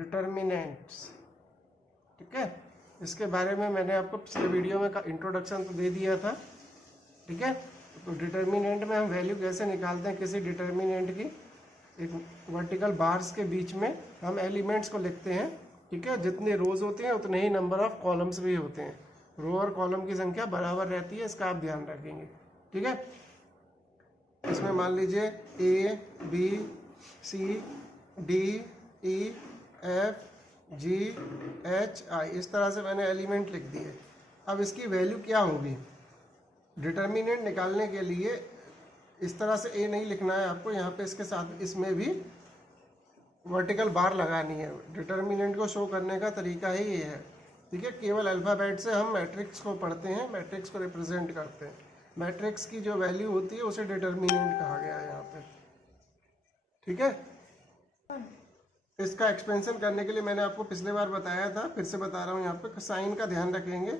Determinants. ठीक है, इसके बारे में मैंने आपको पिछले वीडियो में इंट्रोडक्शन तो दे दिया था। ठीक है, तो डिटर्मिनेंट में हम वैल्यू कैसे निकालते हैं किसी डिटर्मिनेंट की। एक वर्टिकल बार्स के बीच में हम एलिमेंट्स को लिखते हैं। ठीक है, जितने रोज होते हैं उतने ही नंबर ऑफ कॉलम्स भी होते हैं। रो और कॉलम की संख्या बराबर रहती है, इसका आप ध्यान रखेंगे। ठीक है, इसमें मान लीजिए A B C D E F G H I, इस तरह से मैंने एलिमेंट लिख दिए। अब इसकी वैल्यू क्या होगी? डिटर्मिनेंट निकालने के लिए इस तरह से A नहीं लिखना है आपको, यहाँ पे इसके साथ इसमें भी वर्टिकल बार लगानी है। डिटर्मिनेंट को शो करने का तरीका ही ये है। ठीक है, केवल अल्फ़ाबेट से हम मैट्रिक्स को पढ़ते हैं, मैट्रिक्स को रिप्रेजेंट करते हैं। मैट्रिक्स की जो वैल्यू होती है उसे डिटर्मिनेंट कहा गया है यहाँ पे। ठीक है, इसका एक्सपेंशन करने के लिए मैंने आपको पिछले बार बताया था, फिर से बता रहा हूँ। यहाँ पे साइन का ध्यान रखेंगे।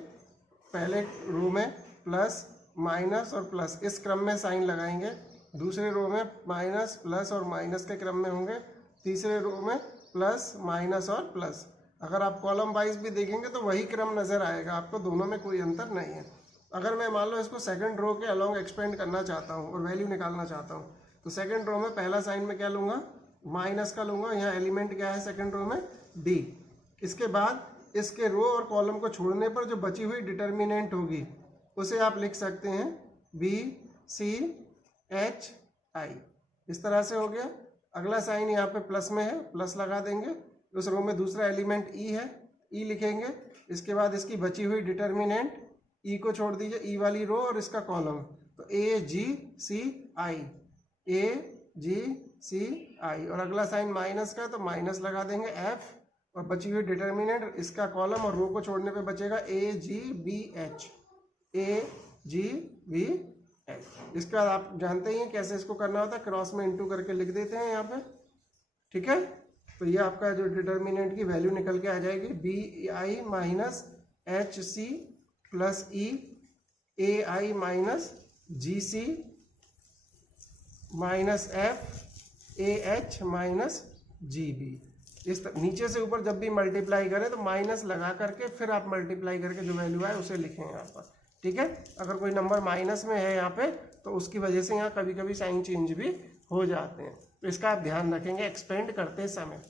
पहले रो में प्लस माइनस और प्लस इस क्रम में साइन लगाएंगे। दूसरे रो में माइनस प्लस और माइनस के क्रम में होंगे। तीसरे रो में प्लस माइनस और प्लस। अगर आप कॉलम वाइज भी देखेंगे तो वही क्रम नज़र आएगा आपको, दोनों में कोई अंतर नहीं है। अगर मैं मान लो इसको सेकंड रो के अलोंग एक्सपेंड करना चाहता हूँ और वैल्यू निकालना चाहता हूँ, तो सेकंड रो में पहला साइन में क्या लूँगा? माइनस का लूँगा। यहाँ एलिमेंट क्या है सेकंड रो में? D। इसके बाद इसके रो और कॉलम को छोड़ने पर जो बची हुई डिटर्मिनेंट होगी उसे आप लिख सकते हैं B C H I। इस तरह से हो गया। अगला साइन यहाँ पे प्लस में है, प्लस लगा देंगे। उस रो में दूसरा एलिमेंट E है, E लिखेंगे। इसके बाद इसकी बची हुई डिटर्मिनेंट E को छोड़ दीजिए, E वाली रो और इसका कॉलम, तो A G C I, A G C I। और अगला साइन माइनस का, तो माइनस लगा देंगे F, और बची हुई डिटर्मिनेंट इसका कॉलम और रो को छोड़ने पे बचेगा A G B H, A G B H। इसके बाद आप जानते ही हैं कैसे इसको करना होता है, क्रॉस में इंटू करके लिख देते हैं यहाँ पे। ठीक है, तो ये आपका जो डिटर्मिनेंट की वैल्यू निकल के आ जाएगी B I minus H C plus E A I minus G C minus F A H minus G B। इस नीचे से ऊपर जब भी मल्टीप्लाई करें तो माइनस लगा करके फिर आप मल्टीप्लाई करके जो वैल्यू आए उसे लिखें यहाँ पर। ठीक है, अगर कोई नंबर माइनस में है यहाँ पे तो उसकी वजह से यहाँ कभी कभी साइन चेंज भी हो जाते हैं, तो इसका आप ध्यान रखेंगे एक्सपेंड करते समय।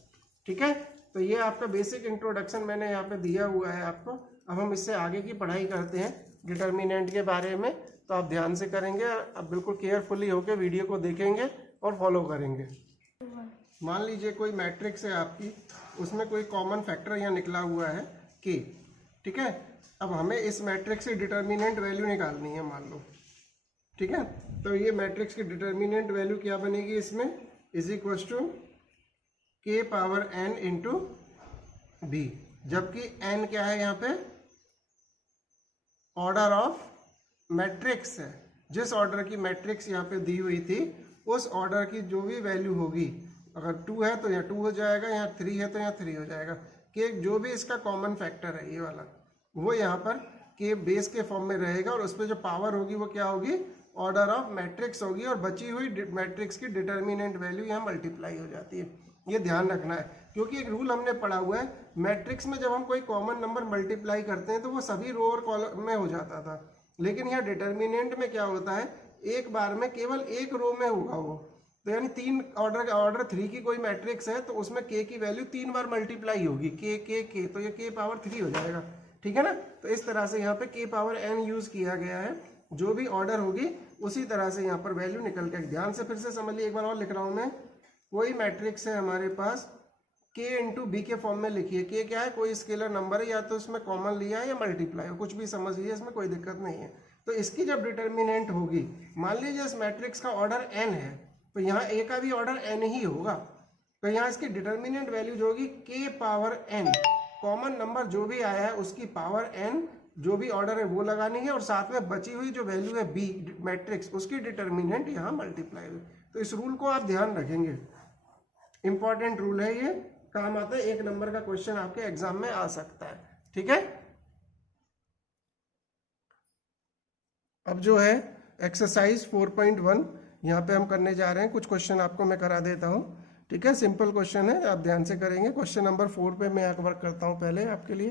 ठीक है, तो ये आपका बेसिक इंट्रोडक्शन मैंने यहाँ पे दिया हुआ है आपको। अब हम इससे आगे की पढ़ाई करते हैं डिटर्मिनेंट के बारे में, तो आप ध्यान से करेंगे। अब बिल्कुल केयरफुली होकर वीडियो को देखेंगे और फॉलो करेंगे। मान लीजिए कोई मैट्रिक्स है आपकी, उसमें कोई कॉमन फैक्टर यहाँ निकला हुआ है K। ठीक है, अब हमें इस मैट्रिक्स की डिटर्मिनेंट वैल्यू निकालनी है मान लो। ठीक है, तो ये मैट्रिक्स की डिटर्मिनेंट वैल्यू क्या बनेगी इसमें? Is equal to K power n into B, जबकि n क्या है यहाँ पे? ऑर्डर ऑफ मैट्रिक्स है। जिस ऑर्डर की मैट्रिक्स यहाँ पे दी हुई थी उस ऑर्डर की जो भी वैल्यू होगी, अगर 2 है तो यहाँ 2 हो जाएगा, यहाँ 3 है तो यहाँ 3 हो जाएगा। K जो भी इसका कॉमन फैक्टर है ये वाला, वो यहाँ पर K बेस के फॉर्म में रहेगा, और उस पर जो पावर होगी वो क्या होगी? ऑर्डर ऑफ मैट्रिक्स होगी, और बची हुई मैट्रिक्स की डिटर्मिनेंट वैल्यू यहाँ मल्टीप्लाई हो जाती है। ये ध्यान रखना है, क्योंकि एक रूल हमने पढ़ा हुआ है, मैट्रिक्स में जब हम कोई कॉमन नंबर मल्टीप्लाई करते हैं तो वो सभी रो और कॉलम में हो जाता था, लेकिन यहाँ डिटर्मिनेंट में क्या होता है, एक बार में केवल एक रो में होगा वो। तो यानी 3 ऑर्डर 3 की कोई मैट्रिक्स है तो उसमें K की वैल्यू 3 बार मल्टीप्लाई होगी, K, तो ये K पावर 3 हो जाएगा। ठीक है ना, तो इस तरह से यहाँ पे K पावर n यूज किया गया है। जो भी ऑर्डर होगी उसी तरह से यहाँ पर वैल्यू निकल के। ध्यान से फिर से समझ लीजिए, एक बार और लिख रहा हूँ मैं। कोई मैट्रिक्स है हमारे पास, K इंटू B के फॉर्म में लिखिए। K क्या है? कोई स्केलर नंबर है, या तो इसमें कॉमन लिया है या मल्टीप्लाई, कुछ भी समझ लीजिए, इसमें कोई दिक्कत नहीं है। तो इसकी जब डिटर्मिनेंट होगी, मान लीजिए इस मैट्रिक्स का ऑर्डर n है, तो यहाँ A का भी ऑर्डर n ही होगा। तो यहाँ इसकी डिटर्मिनेंट वैल्यू जो होगी K power n, common number जो भी आया है उसकी पावर n, जो भी ऑर्डर है वो लगानी है, और साथ में बची हुई जो वैल्यू है B मैट्रिक्स, उसकी डिटर्मिनेंट यहाँ मल्टीप्लाई हुई। तो इस रूल को आप ध्यान रखेंगे, इंपॉर्टेंट रूल है ये, काम आता है, 1 नंबर का क्वेश्चन आपके एग्जाम में आ सकता है। ठीक है, अब जो है एक्सरसाइज 4.1 यहाँ पे हम करने जा रहे हैं। कुछ क्वेश्चन आपको मैं करा देता हूँ। ठीक है, सिंपल क्वेश्चन है, आप ध्यान से करेंगे। क्वेश्चन नंबर 4 पे मैं वर्क करता हूँ पहले आपके लिए।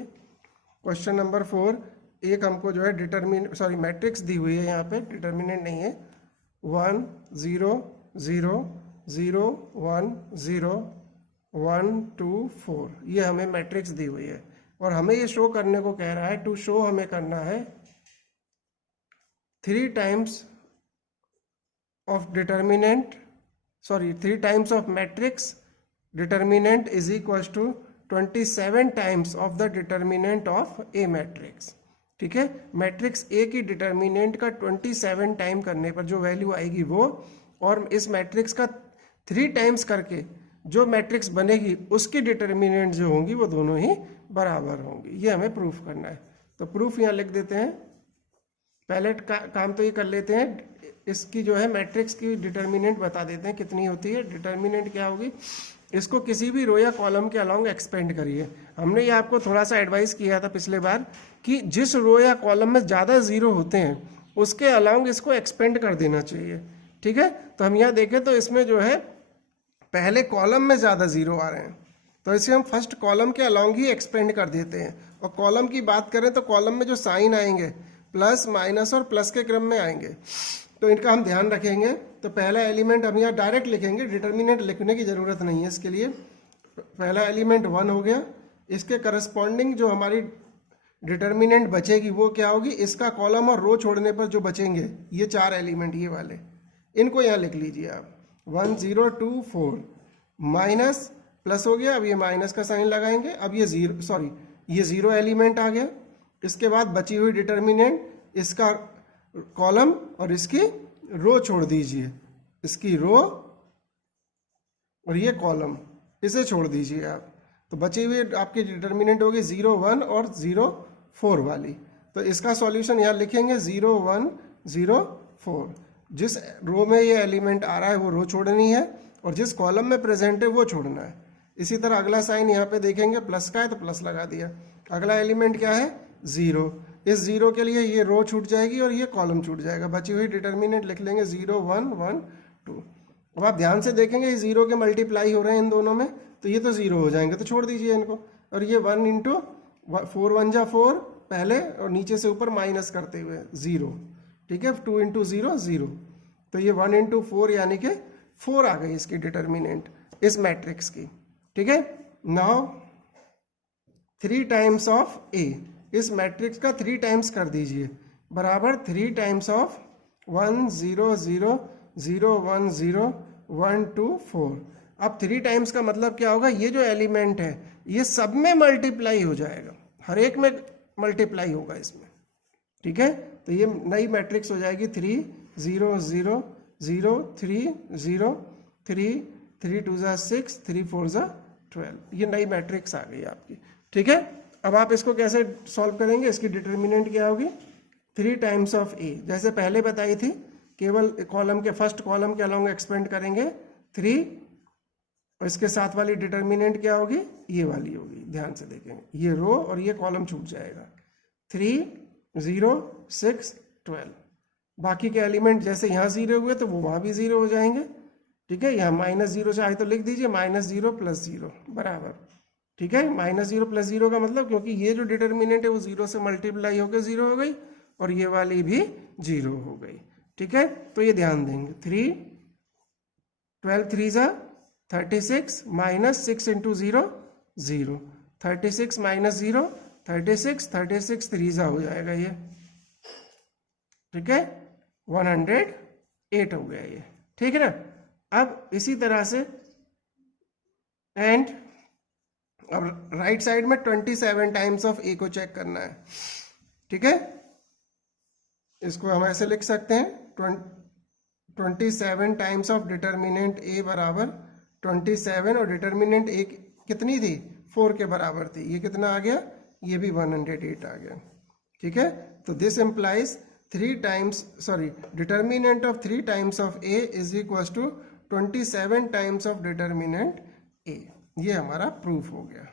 क्वेश्चन नंबर 4, एक हमको जो है मैट्रिक्स दी हुई है, यहाँ पे डिटर्मिनेंट नहीं है। 1 0 0 0 1 0 1 2 4, ये हमें मैट्रिक्स दी हुई है और हमें ये शो करने को कह रहा है, टू शो हमें करना है 3 times of matrix determinant is equal to 27 times of the determinant of A matrix. ठीक है, मैट्रिक्स ए की डिटर्मिनेंट का 27 टाइम करने पर जो वैल्यू आएगी वो, और इस मैट्रिक्स का 3 टाइम्स करके जो मैट्रिक्स बनेगी उसकी डिटर्मिनेंट जो होंगी वो दोनों ही बराबर होंगी। ये हमें प्रूफ करना है। तो प्रूफ यहाँ लिख देते हैं। पहले काम तो ये कर लेते हैं, इसकी जो है मैट्रिक्स की डिटर्मिनेंट बता देते हैं कितनी होती है। डिटर्मिनेंट क्या होगी, इसको किसी भी रो या कॉलम के अलोंग एक्सपेंड करिए। हमने ये आपको थोड़ा सा एडवाइस किया था पिछले बार कि जिस रो या कॉलम में ज़्यादा जीरो होते हैं उसके अलोंग इसको एक्सपेंड कर देना चाहिए। ठीक है, तो हम यहाँ देखें तो इसमें जो है पहले कॉलम में ज़्यादा जीरो आ रहे हैं, तो इसे हम फर्स्ट कॉलम के अलोंग ही एक्सपेंड कर देते हैं। और कॉलम की बात करें तो कॉलम में जो साइन आएंगे प्लस माइनस और प्लस के क्रम में आएंगे, तो इनका हम ध्यान रखेंगे। तो पहला एलिमेंट हम यहाँ डायरेक्ट लिखेंगे, डिटर्मिनेंट लिखने की ज़रूरत नहीं है इसके लिए। पहला एलिमेंट 1 हो गया, इसके करस्पॉन्डिंग जो हमारी डिटर्मिनेंट बचेगी वो क्या होगी, इसका कॉलम और रो छोड़ने पर जो बचेंगे ये 4 एलिमेंट ये वाले, इनको यहाँ लिख लीजिए आप। 1 0 2 4 माइनस प्लस हो गया, अब ये माइनस का साइन लगाएंगे। अब ये ये 0 एलिमेंट आ गया। इसके बाद बची हुई डिटर्मिनेंट, इसका कॉलम और इसकी रो छोड़ दीजिए, इसकी रो और ये कॉलम इसे छोड़ दीजिए आप। तो बची हुई आपकी डिटर्मिनेंट होगी 0 1 और 0 4 वाली। तो इसका सॉल्यूशन यहाँ लिखेंगे 0 1 0 4। जिस रो में ये एलिमेंट आ रहा है वो रो छोड़नी है और जिस कॉलम में प्रेजेंट है वो छोड़ना है। इसी तरह अगला साइन यहाँ पे देखेंगे प्लस का है तो प्लस लगा दिया। अगला एलिमेंट क्या है 0, इस 0 के लिए ये रो छूट जाएगी और ये कॉलम छूट जाएगा। बची हुई डिटर्मिनेंट लिख लेंगे 0 1 1 2। अब आप ध्यान से देखेंगे ये 0 के मल्टीप्लाई हो रहे हैं इन दोनों में, तो ये तो 0 हो जाएंगे, तो छोड़ दीजिए इनको। और ये 1 इंटू 4 1 जा 4 पहले और नीचे से ऊपर माइनस करते हुए 0। ठीक है, 2 इंटू 0 0, तो ये 1 इंटू 4 यानी कि 4 आ गई इसकी डिटर्मिनेंट इस मैट्रिक्स की। ठीक है, नाउ 3 टाइम्स ऑफ ए, इस मैट्रिक्स का 3 टाइम्स कर दीजिए, बराबर 3 टाइम्स ऑफ 1 0 0 0 1 0 1 2 4। अब 3 टाइम्स का मतलब क्या होगा, ये जो एलिमेंट है ये सब में मल्टीप्लाई हो जाएगा, हर एक में मल्टीप्लाई होगा इसमें। ठीक है, तो ये नई मैट्रिक्स हो जाएगी 3 0 0 0 3 0 3 3 2 6 3 4 12, ये नई मैट्रिक्स आ गई आपकी। ठीक है, अब आप इसको कैसे सॉल्व करेंगे, इसकी डिटर्मिनेंट क्या होगी 3 टाइम्स ऑफ ए, जैसे पहले बताई थी, केवल कॉलम के फर्स्ट कॉलम के अलोंग एक्सपेंड करेंगे 3, और इसके साथ वाली डिटर्मिनेंट क्या होगी, ये वाली होगी। ध्यान से देखेंगे, ये रो और ये कॉलम छूट जाएगा। 3 0 6 12, बाकी के एलिमेंट जैसे यहाँ 0 हुए तो वो वहाँ भी 0 हो जाएंगे। ठीक है, यहाँ -0 चाहे तो लिख दीजिए -0 + 0 बराबर। ठीक है, -0 + 0 का मतलब, क्योंकि ये जो डिटर्मिनेंट है वो 0 से मल्टीप्लाई होकर 0 हो गई और ये वाली भी 0 हो गई। ठीक है, तो ये ध्यान देंगे। 3 12 3 36 -6 इंटू 0 0, 36 - 0 36, 36 3 हो जाएगा ये। ठीक है, 108 हो गया ये। ठीक है ना, अब इसी तरह से एंड अब राइट साइड में 27 टाइम्स ऑफ ए को चेक करना है। ठीक है, इसको हम ऐसे लिख सकते हैं 27 टाइम्स ऑफ डिटर्मिनेंट ए बराबर 27, और डिटर्मिनेंट ए कितनी थी 4 के बराबर थी, ये कितना आ गया, ये भी 108 आ गया। ठीक है, तो this implies determinant of 3 times of A is equal to 27 times of determinant A. ये हमारा प्रूफ हो गया।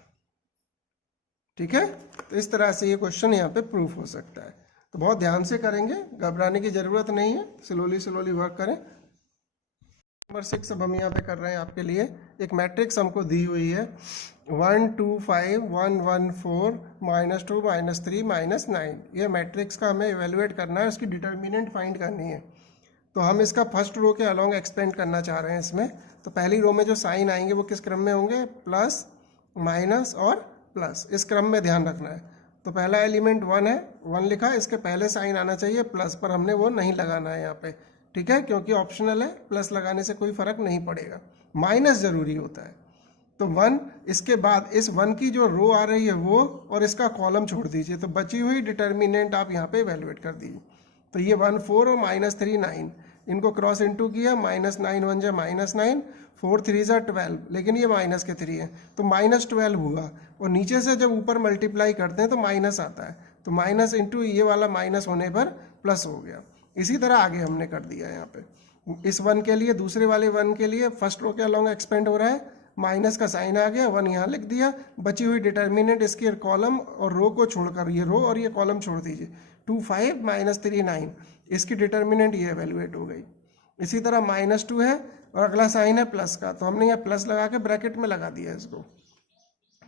ठीक है, तो इस तरह से ये क्वेश्चन यहाँ पे प्रूफ हो सकता है। तो बहुत ध्यान से करेंगे, घबराने की जरूरत नहीं है, स्लोली वर्क करें। नंबर 6 अब हम यहाँ पे कर रहे हैं आपके लिए। एक मैट्रिक्स हमको दी हुई है 1 2 5 1 1 4 -2 -3 -9। ये मैट्रिक्स का हमें इवेलुएट करना है, उसकी डिटर्मिनेंट फाइंड करनी है। तो हम इसका फर्स्ट रो के अलोंग एक्सपेंड करना चाह रहे हैं इसमें। तो पहली रो में जो साइन आएंगे वो किस क्रम में होंगे, प्लस माइनस और प्लस, इस क्रम में ध्यान रखना है। तो पहला एलिमेंट 1 है, 1 लिखा, इसके पहले साइन आना चाहिए प्लस, पर हमने वो नहीं लगाना है यहाँ पे। ठीक है, क्योंकि ऑप्शनल है, प्लस लगाने से कोई फर्क नहीं पड़ेगा, माइनस जरूरी होता है। तो 1, इसके बाद इस 1 की जो रो आ रही है वो, और इसका कॉलम छोड़ दीजिए। तो बची हुई डिटर्मिनेंट आप यहाँ पे इवेलुएट कर दीजिए। तो ये 1 4 और -3 9, इनको क्रॉस इनटू किया, -9 1 जा -9, 4 3 जा 12, लेकिन ये माइनस के 3 है तो -12 हुआ। और नीचे से जब ऊपर मल्टीप्लाई करते हैं तो माइनस आता है, तो माइनस इंटू ये वाला माइनस होने पर प्लस हो गया। इसी तरह आगे हमने कर दिया यहाँ पे। इस 1 के लिए, दूसरे वाले 1 के लिए फर्स्ट रो के अलोंग एक्सपेंड हो रहा है, माइनस का साइन आ गया, 1 यहाँ लिख दिया। बची हुई डिटर्मिनेंट इसके कॉलम और रो को छोड़कर, ये रो और ये कॉलम छोड़ दीजिए। 2 5 -3 9, इसकी डिटर्मिनेंट ये एवेल्युएट हो गई। इसी तरह -2 है और अगला साइन है प्लस का, तो हमने यहाँ प्लस लगा के ब्रैकेट में लगा दिया इसको।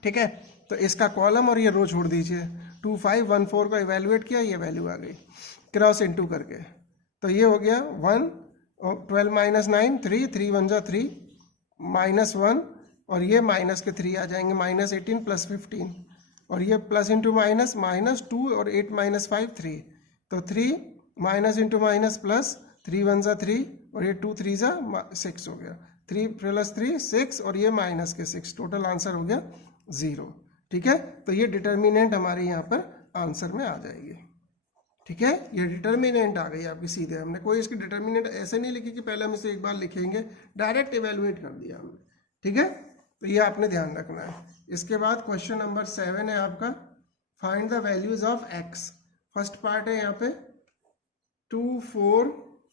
ठीक है, तो इसका कॉलम और ये रो छोड़ दीजिए। 2 5 1 4 को इवेल्युएट किया, ये वैल्यू आ गई क्रॉस इनटू करके। तो ये हो गया 1 और 12 -9 3 3 1 जा 3 -1, और ये माइनस के 3 आ जाएंगे, -18 + 15, और ये प्लस इंटू माइनस -2 और 8 -5 3, तो 3 माइनस इंटू माइनस प्लस, 3 1 जा 3 और ये 2 3 जा 6 हो गया, 3 + 3 6 और ये माइनस के 6, टोटल आंसर हो गया 0। ठीक है, तो ये डिटर्मिनेंट हमारे यहाँ पर आंसर में आ जाएगी। ठीक है, ये डिटर्मिनेंट आ गई आपकी सीधे। हमने कोई इसकी डिटर्मिनेंट ऐसे नहीं लिखी कि पहले हम इसे एक बार लिखेंगे, डायरेक्ट इवेलुएट कर दिया हमने। ठीक है, तो ये आपने ध्यान रखना है। इसके बाद क्वेश्चन नंबर 7 है आपका, find the values of x। First part है यहाँ पे 2 4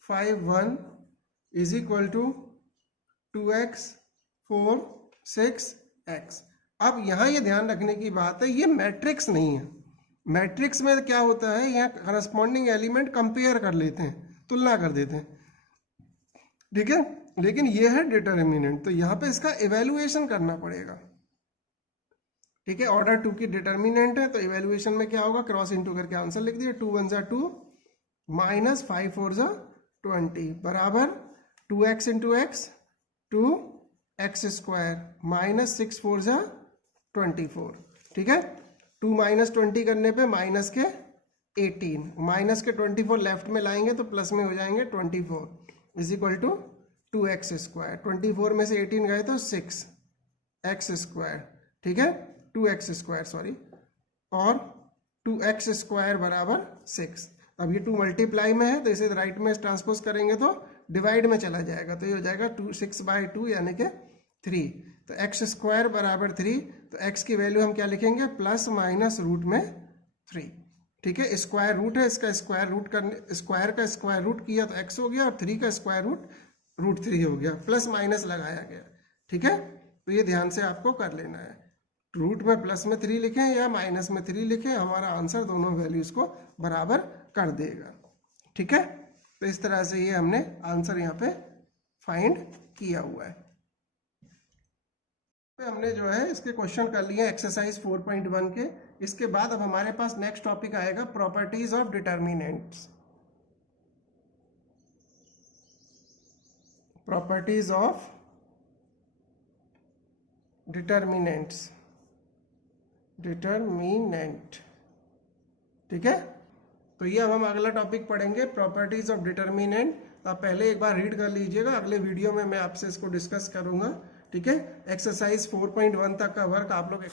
5 1 is equal to 2x 4 6 x। अब यहाँ ये ध्यान रखने की बात है, ये मैट्रिक्स नहीं है। मैट्रिक्स में क्या होता है, यहाँ करस्पॉन्डिंग एलिमेंट कंपेयर कर लेते हैं, तुलना कर देते हैं। ठीक है, लेकिन ये है डिटर्मिनेंट, तो यहाँ पे इसका इवेल्युएशन करना पड़ेगा। ठीक है, ऑर्डर 2 की डिटर्मिनेंट है, तो इवेल्युएशन में क्या होगा, क्रॉस इनटू करके आंसर लिख दिया। 2 1 जा 2 -5 4 जा 20 बराबर 2x इंटू एक्स 2x² -6 4 जा 24। ठीक है, 2 -20 करने पे माइनस के 18, माइनस के 24 लेफ्ट में लाएंगे तो प्लस में हो जाएंगे 24 इज इक्वल टू 2x²। 24 में से 18 गए तो 6x²। ठीक है, 2x² सॉरी, और 2x² बराबर 6। अब ये 2 मल्टीप्लाई में है तो इसे राइट में ट्रांसपोज करेंगे तो डिवाइड में चला जाएगा, तो ये हो जाएगा 6/2 यानी कि 3। तो x² बराबर 3, तो x की वैल्यू हम क्या लिखेंगे, प्लस माइनस रूट में 3। ठीक है, स्क्वायर रूट है, इसका स्क्वायर रूट करने, स्क्वायर का स्क्वायर रूट किया तो x हो गया, और 3 का स्क्वायर रूट 3 हो गया, प्लस माइनस लगाया गया। ठीक है, तो ये ध्यान से आपको कर लेना है, रूट में प्लस में 3 लिखें या माइनस में 3 लिखें, हमारा आंसर दोनों वैल्यूज को बराबर कर देगा। ठीक है, तो इस तरह से ये हमने आंसर यहाँ पे फाइंड किया हुआ है। हमने जो है इसके क्वेश्चन कर लिए एक्सरसाइज 4.1 के। इसके बाद अब हमारे पास नेक्स्ट टॉपिक आएगा properties of determinants. Properties of determinants, determinant. ठीक है, तो ये अब हम अगला टॉपिक पढ़ेंगे, प्रॉपर्टीज ऑफ डिटर्मिनेंट। तो आप पहले एक बार रीड कर लीजिएगा, अगले वीडियो में मैं आपसे इसको डिस्कस करूंगा। ठीक है, एक्सरसाइज 4.1 तक का वर्क आप लोग